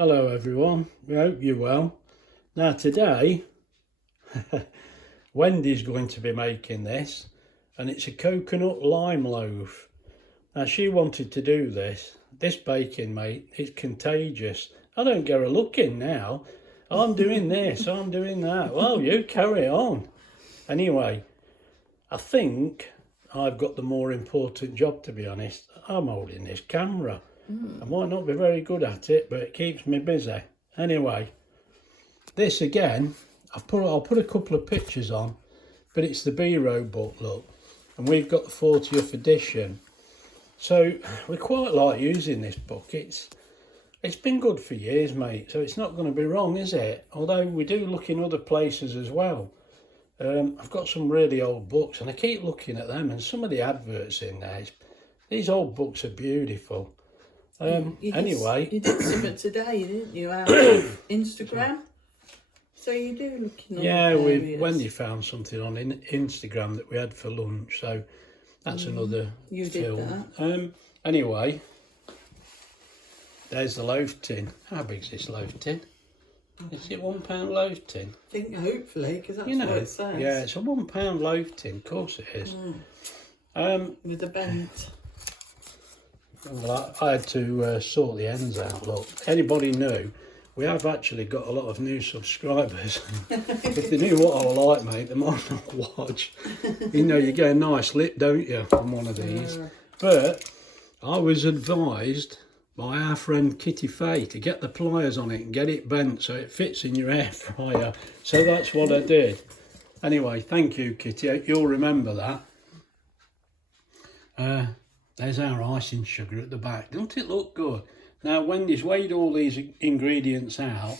Hello everyone, we hope you're well. Now today, Wendy's going to be making this, and it's a coconut lime loaf. Now she wanted to do this. This baking, mate, it's contagious. I don't get a look in now. I'm doing this, I'm doing that. Well, you carry on. Anyway, I think I've got the more important job, to be honest. I'm holding this camera. I might not be very good at it, but it keeps me busy. Anyway, this again, I'll put a couple of pictures on, but it's the B-Row book, look, and we've got the 40th edition. So we quite like using this book. It's been good for years, mate, so it's not going to be wrong, is it? Although we do look in other places as well. I've got some really old books, and I keep looking at them, and some of the adverts in there, these old books are beautiful. Anyway, you did something today, didn't you? Out on Instagram. So you do looking on. Yeah, Wendy found something on Instagram that we had for lunch, so that's another you film. Did that. Anyway, there's the loaf tin. How big's this loaf tin? Is it £1 loaf tin? I think hopefully, because that's what it says. Yeah, it's a £1 loaf tin. Of course it is. With a bent. Well, I had to sort the ends out. Look, anybody new? We have actually got a lot of new subscribers. If they knew what I like, mate, they might not watch. You know, you get a nice lip, don't you, on one of these? But I was advised by our friend Kitty Faye to get the pliers on it and get it bent so it fits in your air fryer. So that's what I did. Anyway, thank you, Kitty. You'll remember that. There's our icing sugar at the back. Don't it look good? Now, Wendy's weighed all these ingredients out,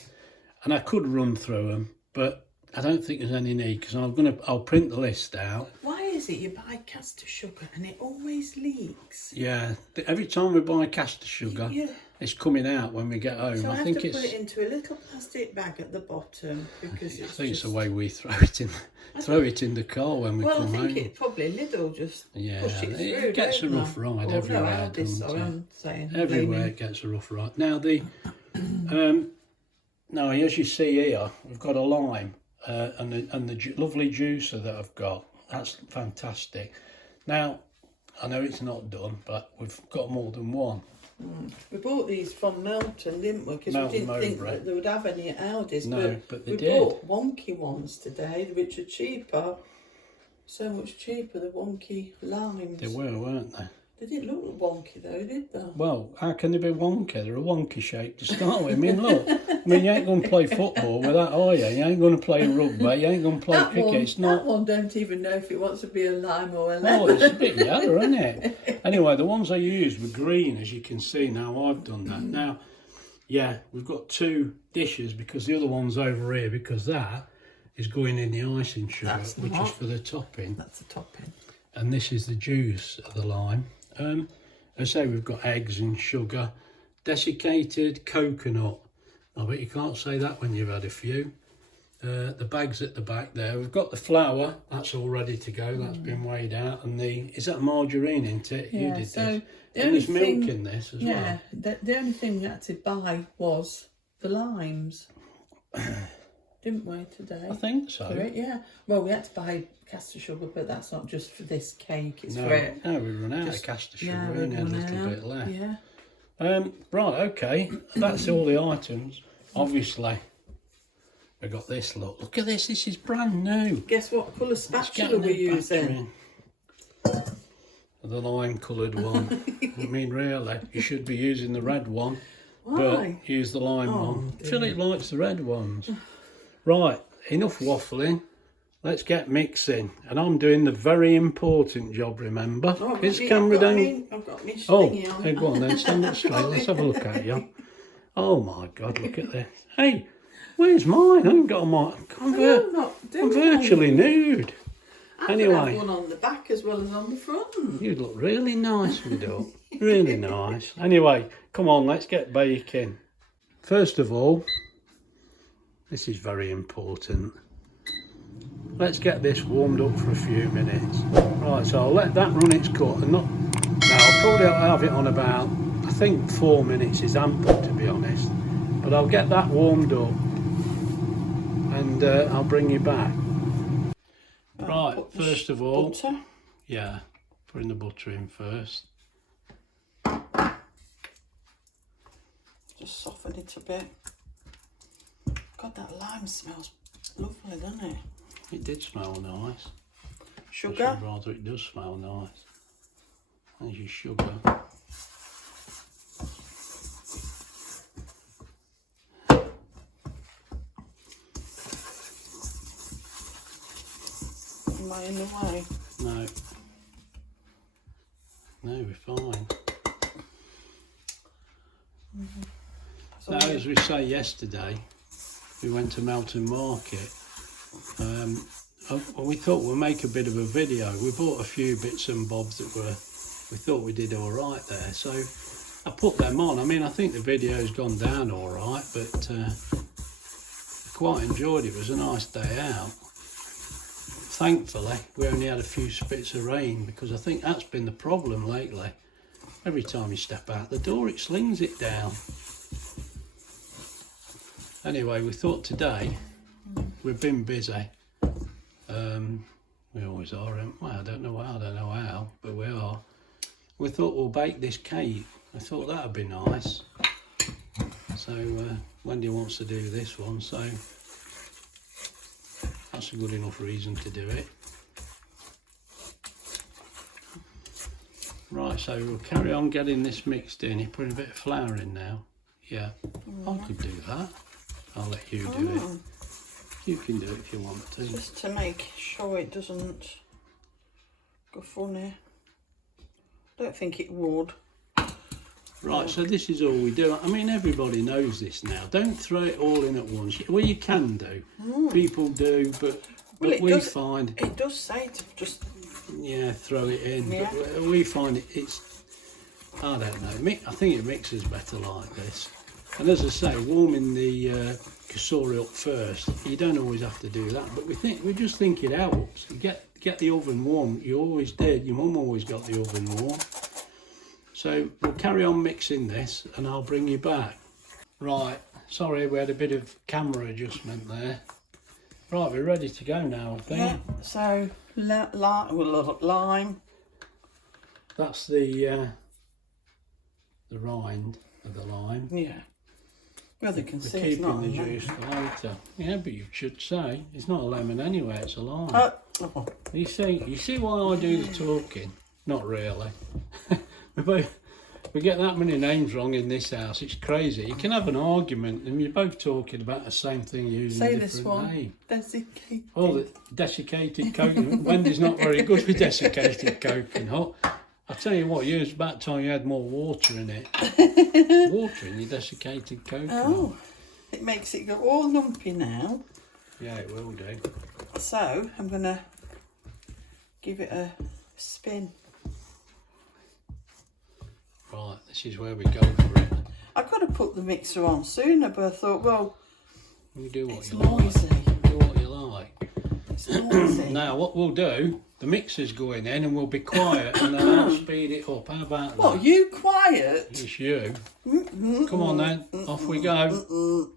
and I could run through them, but I don't think there's any need because I'll print the list out. Why is it you buy caster sugar and it always leaks? Yeah, every time we buy caster sugar, it's coming out when we get home. So I think have to put it into a little plastic bag at the bottom because I it's think just... it's the way we throw it in the car when we come home. Well, I think it's probably Lidl just push it through. It gets a rough ride everywhere. Everywhere it gets a rough ride. Now now as you see here, we've got a lime and the lovely juicer that I've got. That's fantastic. Now I know it's not done, but we've got more than one. We bought these from Melton, didn't we? Because we didn't think that they would have any at Aldi's. No, but they did. We bought wonky ones today, which are cheaper. So much cheaper, the wonky limes. They were, weren't they? They didn't look wonky though, did they? Well, how can they be wonky? They're a wonky shape to start with. I mean, look. You ain't going to play football with that, are you? You ain't going to play rugby. You ain't going to play cricket. That one don't even know if it wants to be a lime or a lemon. Oh, it's a bit yellow, isn't it? Anyway, the ones I used were green, as you can see. Now I've done that. Now, yeah, we've got two dishes because the other one's over here because that is going in the icing sugar, which is for the topping. That's the topping. And this is the juice of the lime. As I say, we've got eggs and sugar, desiccated coconut. I bet you can't say that when you've had a few. The bag's at the back there. We've got the flour. That's all ready to go. That's been weighed out. And is that margarine, isn't it? Yeah, you did so this. And there's milk in this as well. Yeah, the only thing we had to buy was the limes. Didn't we today? I think so. Yeah. Well, we had to buy caster sugar, but that's not just for this cake. It's for it. No, we run out of caster sugar. Yeah, We only had a little bit left. Yeah. Right, okay. That's all the items. Obviously, we got this. Look at this. This is brand new. Guess what colour spatula we're using? The lime coloured one. I mean, really, you should be using the red one. Why? But use the lime one. Philip likes the red ones. Right, enough waffling. Let's get mixing. And I'm doing the very important job, remember? This camera down. I've got my stingy on. Hey, go on then, stand up straight. Let's have a look at you. Oh my God, look at this. Hey, where's mine? I haven't got mine. I'm virtually nude. Anyway. I have one on the back as well as on the front. You look really nice with it. Really nice. Anyway, come on, let's get baking. First of all, this is very important. Let's get this warmed up for a few minutes. Right, so I'll let that run its course. I'll probably have it on about, I think 4 minutes is ample, to be honest. But I'll get that warmed up and I'll bring you back. Right, first of all, butter. yeah, putting the butter in first. Just soften it a bit. God, that lime smells lovely, doesn't it? It did smell nice. Sugar. Rather, it does smell nice. There's your sugar. Am I in the way? No. No, we're fine. So Now, as we say yesterday, we went to Melton Market. We thought we'd make a bit of a video. We bought a few bits and bobs that we thought we did all right there. So I put them on. I mean, I think the video's gone down all right, but I quite enjoyed it. It was a nice day out. Thankfully, we only had a few spits of rain, because I think that's been the problem lately. Every time you step out the door, it slings it down. Anyway, we thought today, we've been busy. We always are, well, I don't know how, but we are. We thought we'll bake this cake. I thought that would be nice. So Wendy wants to do this one, so that's a good enough reason to do it. Right, so we'll carry on getting this mixed in. You're putting a bit of flour in now. Yeah, I could do that. I'll let you do it. You can do it if you want to. Just to make sure it doesn't go funny. I don't think it would. Right, so this is all we do. I mean, everybody knows this now. Don't throw it all in at once. Well, you can do. People do, but we find... It does say to just... Yeah, throw it in. Yeah. But we find it's... I don't know. I think it mixes better like this. And as I say, warming the cassoulet up first. You don't always have to do that, but we just think it helps. You get the oven warm. You always did. Your mum always got the oven warm. So we'll carry on mixing this, and I'll bring you back. Right. Sorry, we had a bit of camera adjustment there. Right, we're ready to go now, I think. Yeah. So lime. That's the rind of the lime. Yeah. Well, they can We're see it's keeping not the a juice lemon. for later. Yeah, but you should say it's not a lemon anyway. It's a lime. Oh. You see why I do the talking? Not really. we get that many names wrong in this house. It's crazy. You can have an argument and you're both talking about the same thing using Say a this different one. name. Desiccated. Oh, the desiccated coconut. Wendy's not very good with desiccated coconut. I tell you what, it's about time you had more water in it. Water in your desiccated coconut. Oh, it makes it go all lumpy now. Yeah, it will do. So I'm going to give it a spin. Right, this is where we go for it. I could have put the mixer on sooner, but I thought, well, You do what it's you noisy. like. Do what you like. It's noisy. Now, what we'll do, the mixer's going in and we'll be quiet and then I'll speed it up. How about What, that? you quiet? It's you. Come on then, off we go.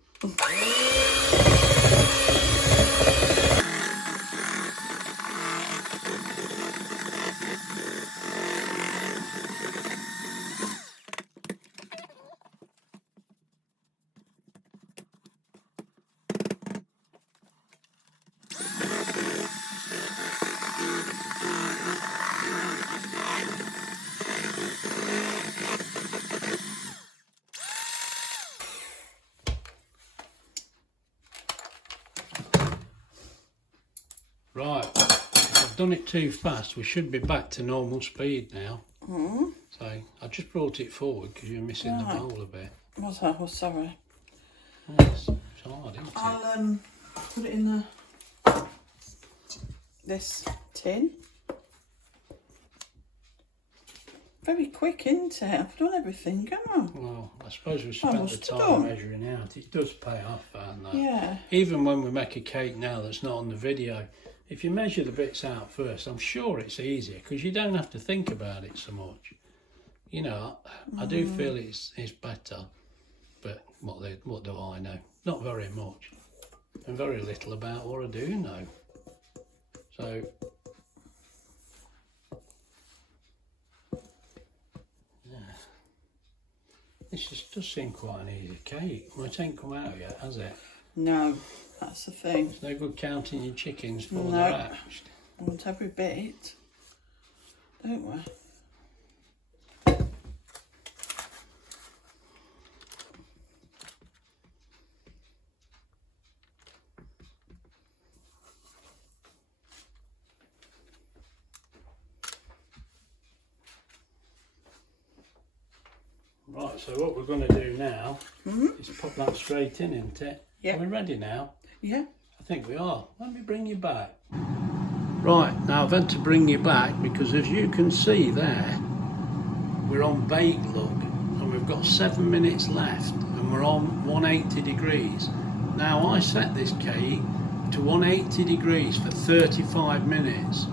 Right, I've done it too fast. We should be back to normal speed now. So I just brought it forward because you're missing the bowl a bit. What's that? Oh, sorry. It's hard, isn't it? I'll put it in this tin. Very quick, isn't it? I've done everything, haven't I? Well, I suppose we spent the must have time done. measuring out. It does pay off, and that. Yeah. Even when we make a cake now that's not on the video, if you measure the bits out first, I'm sure it's easier because you don't have to think about it so much. You know, I do feel it's better, but what do I know? Not very much, and very little about what I do know. So yeah, this does seem quite an easy cake. Well, it ain't come out yet, has it? No, that's the thing. It's no good counting your chickens before No. they're hatched. I want every bit, don't we? Right, so what we're going to do now is pop that straight in, isn't it? Yeah. Are we ready now? Yeah. I think we are. Let me bring you back. Right, now I've had to bring you back because as you can see there, we're on bake, look, and we've got 7 minutes left and we're on 180 degrees. Now I set this cake to 180 degrees for 35 minutes.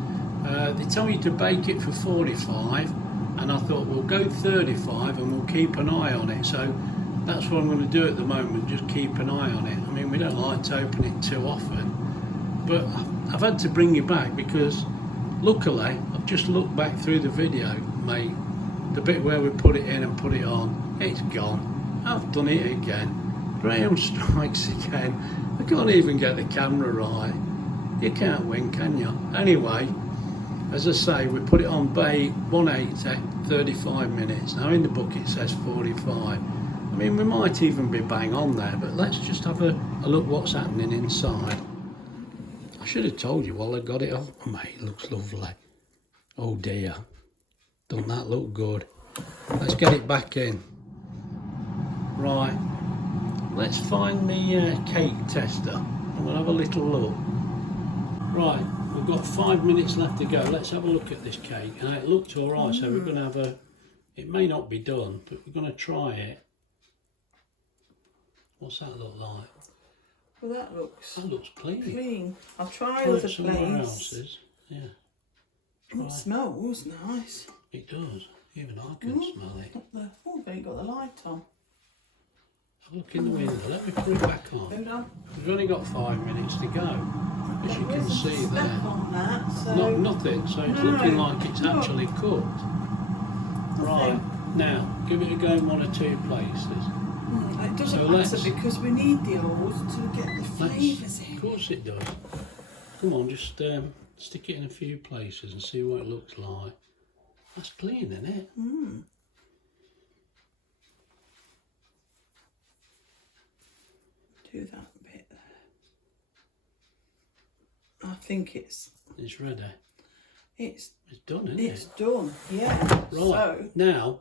They tell you to bake it for 45, and I thought we'll go 35 and we'll keep an eye on it. So that's what I'm going to do at the moment, just keep an eye on it. I mean, we don't like to open it too often, but I've had to bring you back because luckily I've just looked back through the video, mate. The bit where we put it in and put it on, it's gone. I've done it again. Graham strikes again. I can't even get the camera right. You can't win, can you? Anyway, as I say, we put it on bake, 180, 35 minutes. Now in the book it says 45. I mean, we might even be bang on there, but let's just have a look what's happening inside. I should have told you while I got it off. Oh, mate, it looks lovely. Oh dear. Doesn't that look good? Let's get it back in. Right. Let's find the cake tester and we'll have a little look. Right, we've got 5 minutes left to go. Let's have a look at this cake. And it looked all right, so we're going to have a... It may not be done, but we're going to try it. What's that look like? Well, that looks clean. clean. I'll try Try other it somewhere place. else's. Yeah. Try. It smells nice. It does. Even I can smell it. Oh, but you got the light on. Have a look in the window. Let me put it back on. Hold on. We've only got 5 minutes to go. As you can see Speck there. on that, so Not nothing, so it's No. looking like it's Look. actually cooked. Right, now give it a go in 1 or 2 places. It doesn't So matter because we need the oils to get the flavours in. Of course it does. Come on, just stick it in a few places and see what it looks like. That's clean, isn't it? Do that bit there. I think it's ready. it's done, isn't it's it? done. Yeah. Right, So, now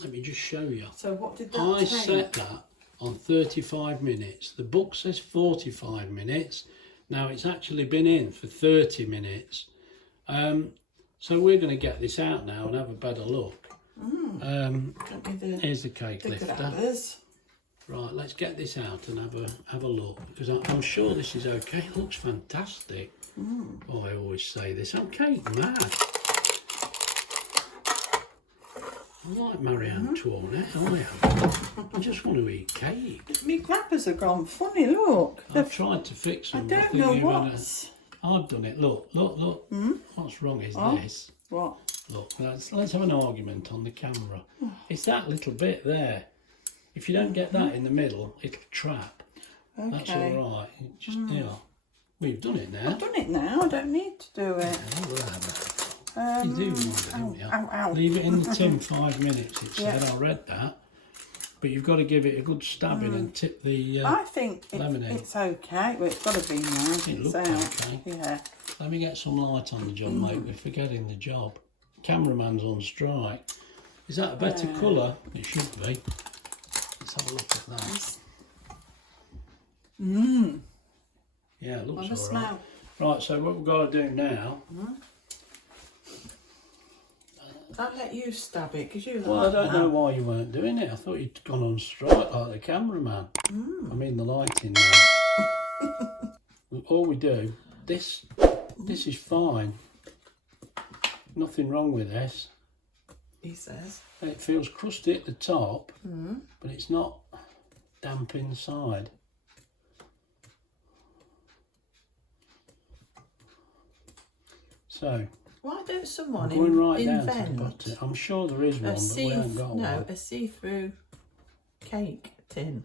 let me just show you. so what did that I take? set that on 35 minutes. The book says 45 minutes. Now it's actually been in for 30 minutes. So we're going to get this out now and have a better look. Here's the cake lifter. Grabbers. Right, let's get this out and have a look because I'm sure this is okay. It looks fantastic. Oh, I always say this. I'm cake mad. I like Marie Antoinette. I just want to eat cake. My grabbers have gone funny. Look. I've tried to fix them. I don't know what. I've done it. Look. What's wrong is this. What? Look, let's have an argument on the camera. It's that little bit there. If you don't get that in the middle, it'll trap. Okay. That's all right. Just we've done it now. I've done it now. I don't need to do it. You do want it, don't you? Ow. Leave it in the tin 5 minutes. It said. I read that. But you've got to give it a good stabbing and tip the I think lemon in. it's okay. Well, it's got to be now. It It's looked out. okay. Yeah. Let me get some light on the job, mate. We're forgetting the job. Cameraman's on strike. Is that a better colour? It should be. Let's have a look at that. Yeah, it looks Have a all smell. right. Right, so what we've got to do now... I'll let you stab it because you. Well, I don't know why you weren't doing it. I thought you'd gone on strike like the cameraman. I mean the lighting man. All we do, this is fine. Nothing wrong with this. He says. It feels crusty at the top, but it's not damp inside. So why don't someone going right down to the invent bottom. I'm sure there is one, but we haven't got one. a see-through cake tin?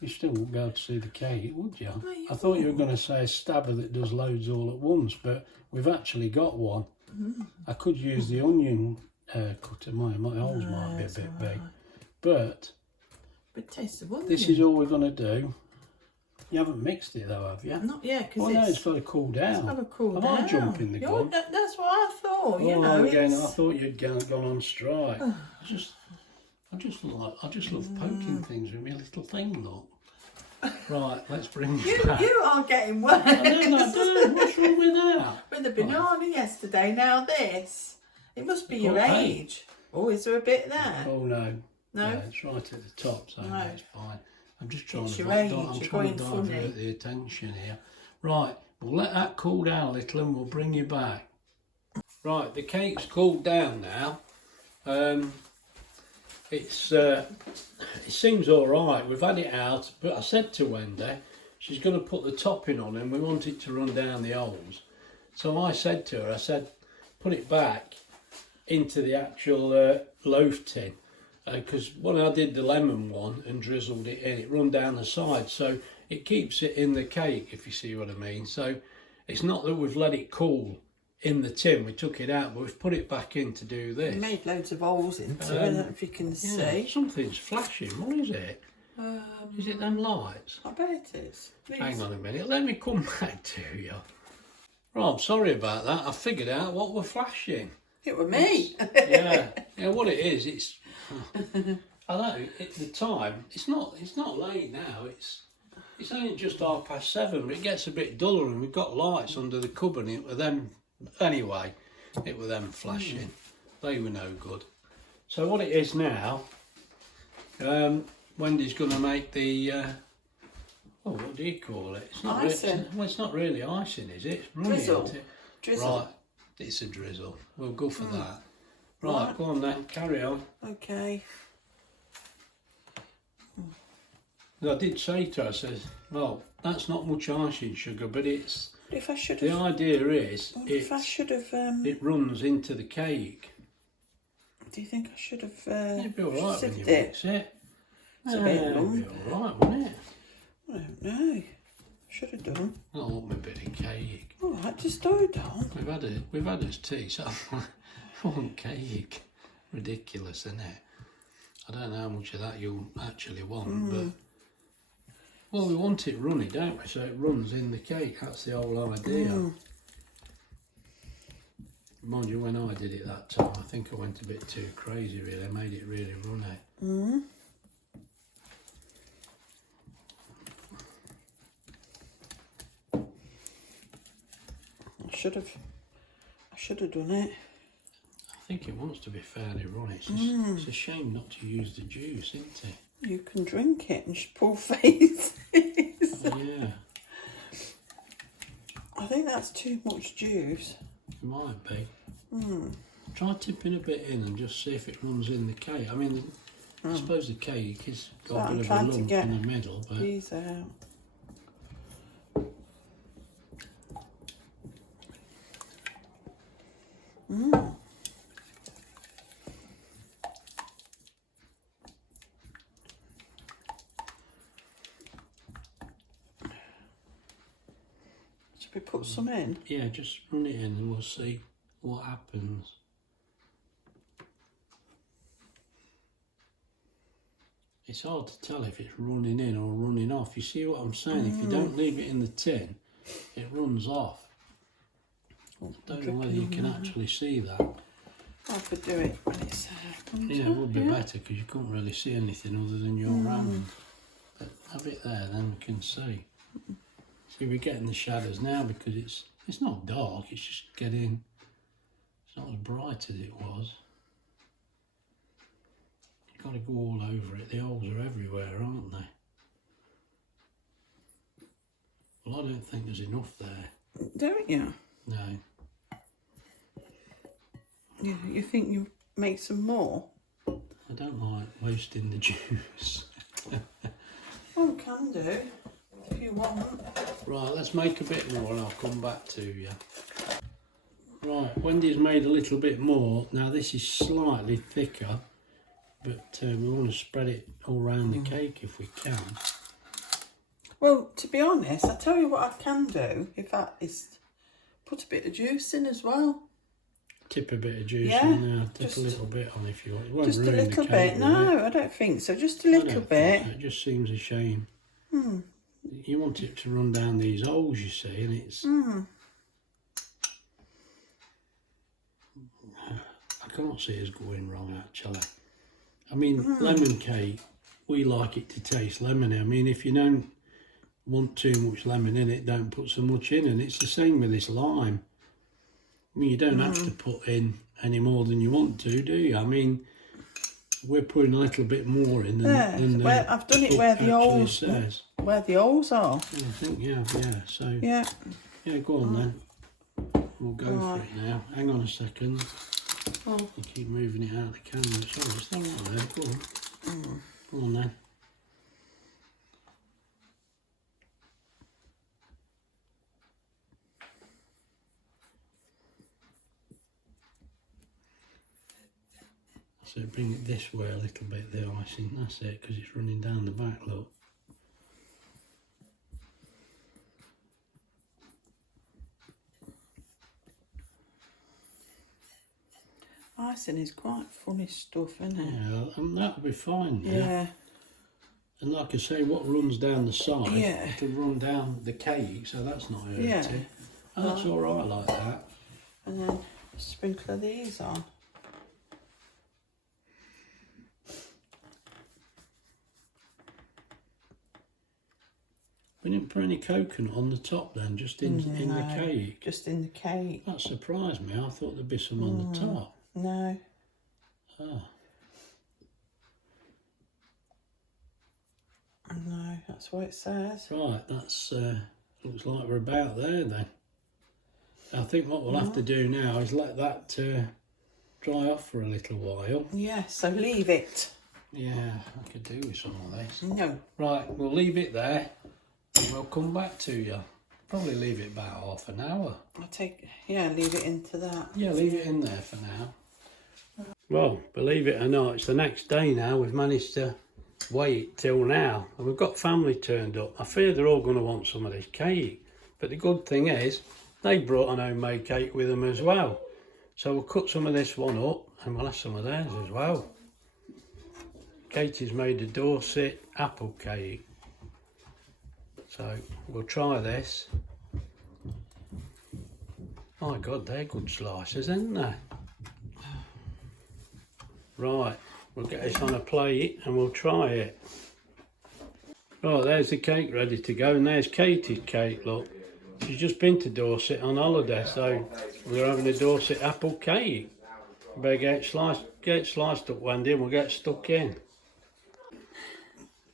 You still wouldn't be able to see the cake, would you? No, you I thought you were won't. going to say a stabber that does loads all at once, but we've actually got one. I could use the onion cutter. My holes might be a bit big, but But taste the onion. this is all we're going to do. You haven't mixed it though, have you? Not yet, because Well, no, it's got to cool down. It's got to cool Am down. I jumping the gun? That's what I thought. You Oh, know, again, it's... I thought you'd gone on strike. I just love poking things with my little thing, look. Right, let's bring it back. You are getting worse. I do. What's wrong with that? With the banana yesterday, now this. It must be your hey. age. Oh, is there a bit there? Oh no. No? Yeah, it's right at the top, so No. it's fine. I'm just trying It's to your age, I'm you're trying to going funny. divert the attention here. Right, we'll let that cool down a little and we'll bring you back. Right, the cake's cooled down now. It seems all right. We've had it out, but I said to Wendy, she's going to put the topping on and we want it to run down the holes. So I said to her, put it back into the actual loaf tin, because when I did the lemon one and drizzled it in, it run down the side, so it keeps it in the cake, if you see what I mean. So it's not that we've let it cool in the tin, we took it out, but we've put it back in to do this. You made loads of holes into it, I don't know if you can see. Something's flashing. What is it? Is it them lights? I bet it is. Please. Hang on a minute, let me come back to you. Right, I'm sorry about that. I figured out what were flashing. It were me. Yeah, what it is, it's... I know, at the time, it's not late now, it's only just 7:30, but it gets a bit duller and we've got lights under the cupboard and it were them... Anyway, it were them flashing. They were no good. So what it is now, Wendy's going to make the... what do you call it? It's not icing. Well, it's not really icing, is it? It's runny, Drizzle. isn't it? Drizzle. Right, it's a drizzle. We'll go for that. Right, go on then, carry on. Okay. I did say to her, I said, well, that's not much icing sugar, but it's... If I should The have... idea is, If I should have... it runs into the cake. Do you think I should have It'd be alright when you sieved mix it. It's a bit It'd lump. be alright, wouldn't it? I don't know. Should have done. I want a bit of cake. All right, just hold on. We've had us tea, so I want cake. Ridiculous, isn't it? I don't know how much of that you'll actually want, but... Well, we want it runny, don't we? So it runs in the cake. That's the whole idea. Mind you, when I did it that time, I think I went a bit too crazy, really. I made it really runny. I should have done it. I think it wants to be fairly runny. It's a shame not to use the juice, isn't it? You can drink it and just pull faces. Oh, yeah, I think that's too much juice. it might be. Try tipping a bit in and just see if it runs in the cake. I mean, I suppose the cake has got I'm a bit of a trying to lump get in the middle, but these out. Should we put some in? yeah, just run it in and we'll see what happens. It's hard to tell if it's running in or running off. You see what I'm saying? If you don't leave it in the tin, it runs off. I don't know whether you can actually see that. I could do it when it's Yeah, it would be better because you couldn't really see anything other than your hand. But have it there, then we can see. See, we're getting the shadows now because it's not dark. It's just getting. It's not as bright as it was. You've got to go all over it. The holes are everywhere, aren't they? Well, I don't think there's enough there. Don't you? No. You think you make some more? I don't like wasting the juice. Oh, can do, if you want. Right, let's make a bit more and I'll come back to you. Right, Wendy's made a little bit more. Now this is slightly thicker, but we want to spread it all around the cake if we can. Well, to be honest, I tell you what I can do, if that is, put a bit of juice in as well. Tip a bit of juice Yeah, in there, tip a little bit on if you want. It won't Just a ruin the little cake, bit. will No, it? I don't think so. Just a I little don't bit. think so. It just seems a shame. You want it to run down these holes, you see, and it's... I can't see us going wrong, actually. I mean, lemon cake, we like it to taste lemony. I mean, if you don't want too much lemon in it, don't put so much in. And it's the same with this lime. I mean, you don't have to put in any more than you want to, do you? I mean, we're putting a little bit more in than the I've done it book where the actually holes says. where the holes are. I think, yeah. So, Yeah. yeah, go on then. We'll go for it now. Hang on a second. Oh. You keep moving it out of the camera. Sorry, it's not there. Go on. Go on then. So bring it this way a little bit, the icing. That's it, because it's running down the back, look. Icing is quite funny stuff, isn't it? Yeah, and that'll be fine. Yeah. And like I say, what runs down the side, Yeah. it'll run down the cake, so that's not hurting. Yeah. And that's all right like that. And then sprinkle these on. We didn't put any coconut on the top then, just in the cake. Just in the cake. That surprised me. I thought there'd be some on the top. No. Ah. No, that's what it says. Right, that's looks like we're about there then. I think what we'll have to do now is let that dry off for a little while. Yeah, so leave it. Yeah, I could do with some of this. No. Right, we'll leave it there and we'll come back to you. Probably leave it about half an hour. Leave it into that. Yeah, leave it in there for now. Well, believe it or not, it's the next day now. We've managed to wait till now. And we've got family turned up. I fear they're all going to want some of this cake. But the good thing is, they brought an homemade cake with them as well. So we'll cut some of this one up and we'll have some of theirs as well. Katie's made a Dorset apple cake. So we'll try this. My God, they're good slices, aren't they? Right, we'll get this on a plate and we'll try it. Right, there's the cake ready to go, and there's Katie's cake, look. She's just been to Dorset on holiday, so we're having a Dorset apple cake. You better get it sliced up, Wendy, and we'll get stuck in.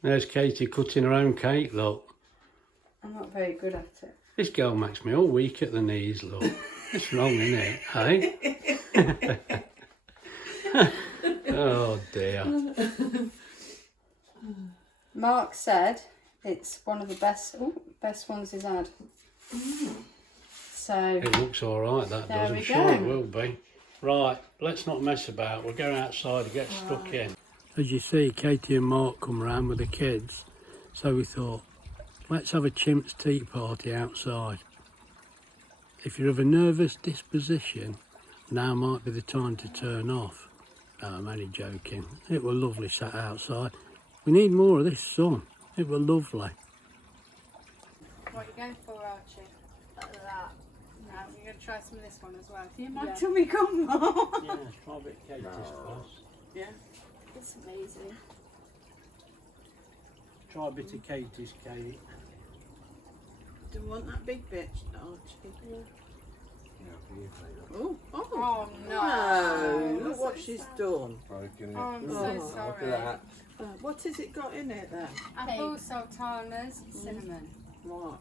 There's Katie cutting her own cake, look. I'm not very good at it. This girl makes me all weak at the knees, look. It's wrong, isn't it, hey? Oh dear. Mark said it's one of the best ones he's had. So It looks all right, that There does. I'm we sure go. it will be. Right, let's not mess about. We'll go outside and get stuck in. As you see, Katie and Mark come round with the kids. So we thought, let's have a chimps tea party outside. If you're of a nervous disposition, now might be the time to turn off. No, I'm only joking. It was lovely sat outside. We need more of this sun. It was lovely. what are you going for, Archie? That. Now you're going to try some of this one as well. Do you mind till we come on? Yeah, let's try a bit of Katie's first. Yeah. It's amazing. Try a bit of Katie's cake. Do you want that big bit, Archie? Yeah. Oh, Oh no! Look what she's done. Oh, I'm so sorry. What has it got in it then? Apple, sultanas, cinnamon. Right.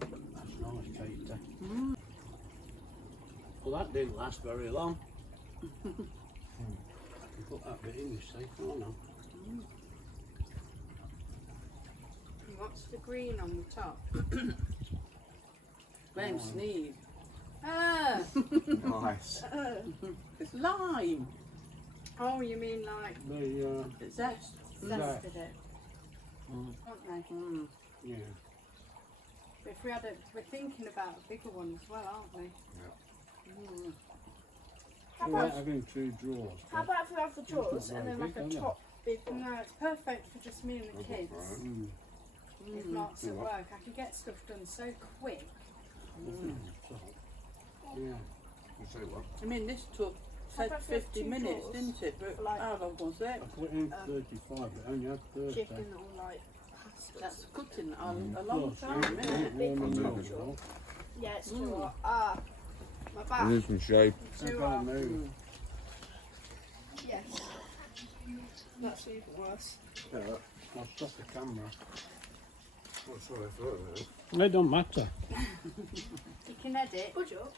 That's nice, Katie. Well, that didn't last very long. I can put that bit in, you see. Oh no. What's the green on the top? Then sneeze. Ah! Nice. It's lime. Oh, you mean like The, It's zest. zested it? Mm. Aren't they? Mm. yeah. But if we had we're thinking about a bigger one as well, aren't we? Mm. How We're about, having 2 drawers. how about if we have the drawers not and then very like big, a is it? top big one? No, it's perfect for just me and the kids. Mm. If Mark's at work, I could get stuff done so quick. Yeah. You say what? I mean, this took How about if we have 50 2 minutes, drawers? didn't it? But Like- how long was I it? put in 35, but only had Thursday. Chicken or like pasta. That's cooking a long Plus, time, it isn't it? ain't warm I'll enough, take it. though. Yeah, it's too hot. Ah, my I back. need some shape. I Too can't hot. move. Yes. That's even worse. Yeah. I'll stop the camera. Oh, sorry, I thought of it. It don't matter. You can edit. Good job.